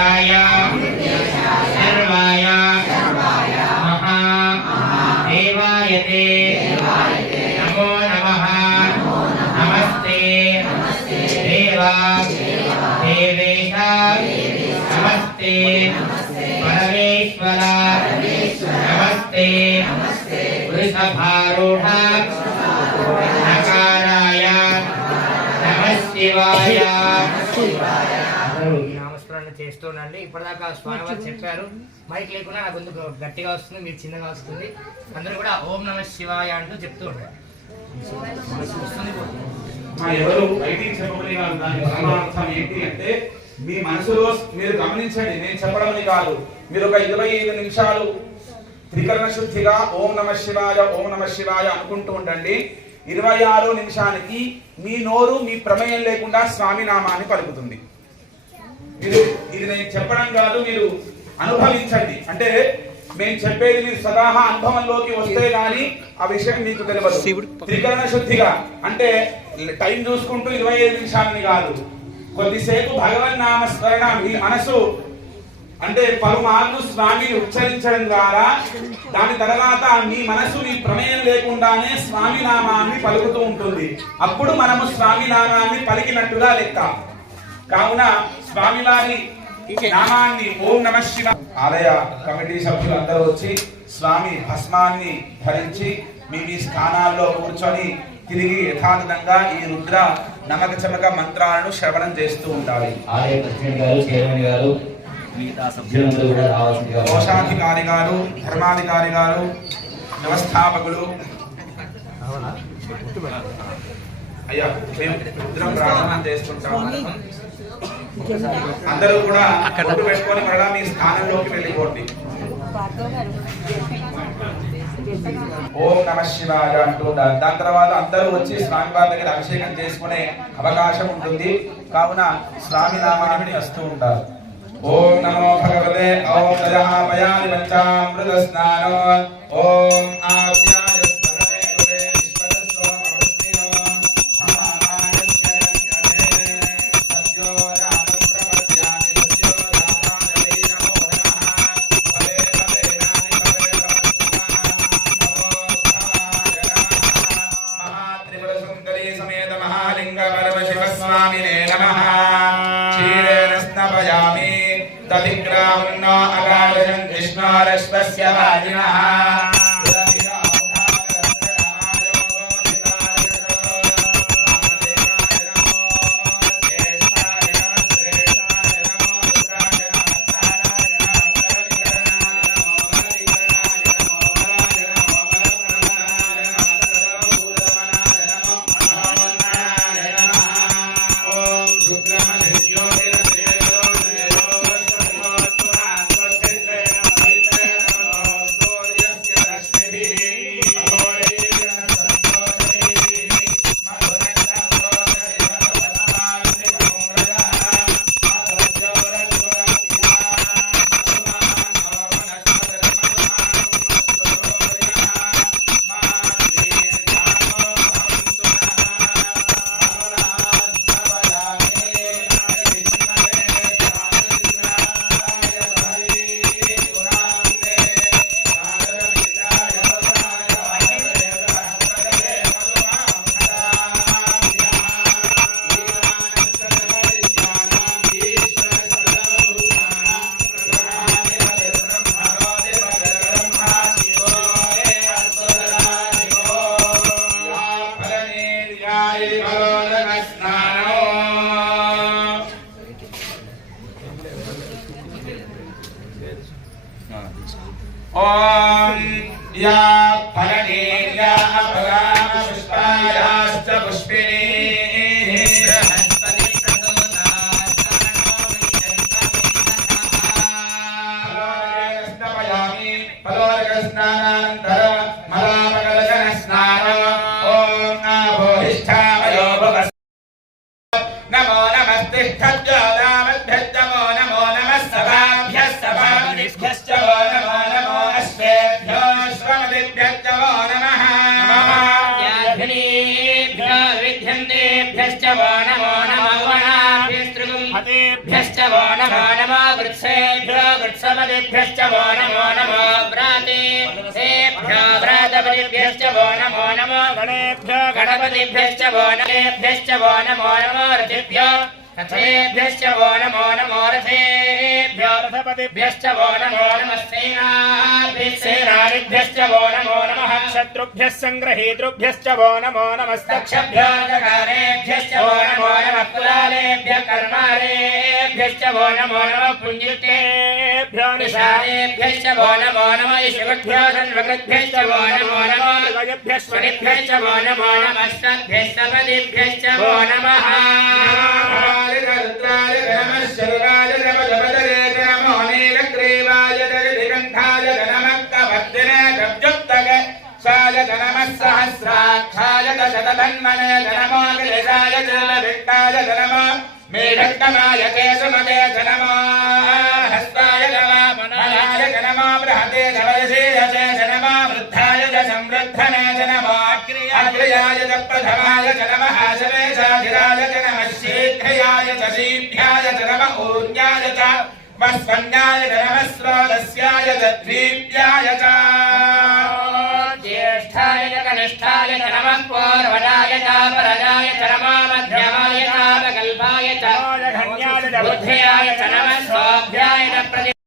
अमृतेशाय सर्वाय महादेवाय ते नमो नमः। नमस्ते देवा देवेश नमस्ते परमेश्वर नमस्ते वृषभारूढ नकाराय नमः शिवाय। నామస్మరణ చేస్తుండండి. ఇప్పటిదాకా స్వామివారు చెప్పారు, మైక్ లేకుండా నాకు కొంచెం గట్టిగా వస్తుంది, మీరు చిన్నగా వస్తుంది. అందరూ కూడా ఓం నమః శివాయ అంటూ చెప్తూ ఉంటారు. ఎవరు బయటికి చెప్పబడి దాని పరమార్థం ఏంటి అంటే మీ మనసులో మీరు గమనించండి, నేను చెప్పడం కాదు. మీరు ఒక 25 నిమిషాలు త్రికరణ శుద్ధిగా ఓం నమః శివాయ ఓం నమః శివాయ అనుకుంటూ ఉండండి. 26వ నిమిషానికి మీ నోరు మీ ప్రమేయం లేకుండా స్వామి నామాన్ని పలుకుతుంది. మీరు ఇది నేను చెప్పడం కాదు, మీరు అనుభవించండి. అంటే మేము చెప్పేది మీరు సదాహా అనుభవంలోకి వస్తే గానీ ఆ విషయం మీకు తెలియదు. త్రికరణ శుద్ధిగా అంటే టైం చూసుకుంటూ 25 నిమిషాలని కాదు, కొద్దిసేపు భగవన్ నామస్మరణ మీ మనసు అంటే పలుమార్లు స్వామిని ఉచ్చరించడం ద్వారా దాని తర్వాత మీ మనసు మీ ప్రమేయం లేకుండానే స్వామి నామాన్ని పలుకుతూ ఉంటుంది. అప్పుడు మనము స్వామి నామాన్ని పలికినట్టుగా లెక్క. కావున స్వామివారి నామాన్ని ఓం నమః శివాయ ఆలయ కమిటీ సభ్యులు అందరూ వచ్చి స్వామి భస్మాన్ని ధరించి మీ మీ స్థానాల్లో కూర్చొని తిరిగి యథాతథంగా ఈ రుద్ర నమక చమక మంత్రాలను శ్రవణం చేస్తూ ఉండాలి. ఆలయ ప్రెసిడెంట్ గారు, చైర్మన్ గారు, మిగతా సభ్యులందరూ కూడా రావాల్సిందిగా, కోశాధికారి గారు, ధర్మాధికారి గారు, వ్యవస్థాపకులు అయ్యా మేము రుద్రం ప్రారంభం చేసుకుంటాము. అందరూ కూడా బొట్టు పెట్టుకొని మరలా మీ స్థానంలోకి వెళ్ళిపోండి. ఓం నమః శివాయ అంటూ దాని తర్వాత అందరూ వచ్చి స్వామి వారి దగ్గర అభిషేకం చేసుకునే అవకాశం ఉంటుంది. కావున స్వామి నామాన్ని వస్తూ ఉంటారు. ఓం నమో భగవతే ఓం దయామయాని పంచామృత స్నానో ఓం ఆద్యాయ तदिग्रामन्नो अगारजं विष्णोरश्वस्य वाजिनः ओम या फलनेर्या अपरामपुष्पायाश्च पुष्पिणी नमो नमस्ते नमो नमो नमः सभाभ्यः सभाभ्यश्च नमो नमो अश्वेभ्यो श्रमदेभ्यश्च नमः याभ्यनेभ्यो विध्यन्तेभ्यश्च नमो नमो वनाभ्यस्त्रिगुम्भतेभ्यश्च नमो नमः नमो वृत्सेभ्यो वृत्सपतिभ्यश्च वो नमो नमो व्रातेभ्यो व्रातपतिभ्यश्च वो नमो गणेभ्यो गणपतिभ्यश्च वो नमो रथिभ्यो रथेभ्यश्च वो नमो रथेभ्यो रथपतिभ्यश्च वो नमो नमः सेनानिभ्यश्च वो नमो नमः शत्रुभ्यः संग्रहीतृभ्यश्च वो नमो नमस्तक्षभ्यो जगारेभ्यश्च वो नमो नमः कुलालेभ्यः कर्मारेभ्यश्च वो नमो नमः पुण्यतेभ्यो निशारेभ्यश्च वो नमो नमः शिवभ्यो धन्वकृभ्यश्च वो नमो नमः गजभ्यश्च वो नमो नमः सद्भ्यश्च पदिभ्यश्च वो नमः रुद्राय नमः शर्वाय नमः जपदरे नमो नीलग्रीवाय जगदिगन्धाय नमः कवत्तिने दब्जुत्तग शाय नमः सहस्राक्षाय शतधन्वने नमो गिरिजाय जलविट्टाय नमो मेढक्कमाय केशमते नमो हस्ताय नमः मनाय नमो बृहते धवयसे नमो वृद्धाय संवृद्धने नमो अग्रयाय प्रथमाय नमः हासवेशाधिराय नमः शीघ्रयाय शीभ्याय नमः ऊर्जाय च वस्वन्याय नमः स्रोतस्याय च द्वीप्याय च ज्येष्ठाय च कनिष्ठाय च नमः पूर्वजाय च परजाय च नमः मध्यमाय च कल्पाय च बुद्ध्याय च नमः स्वाभ्याय च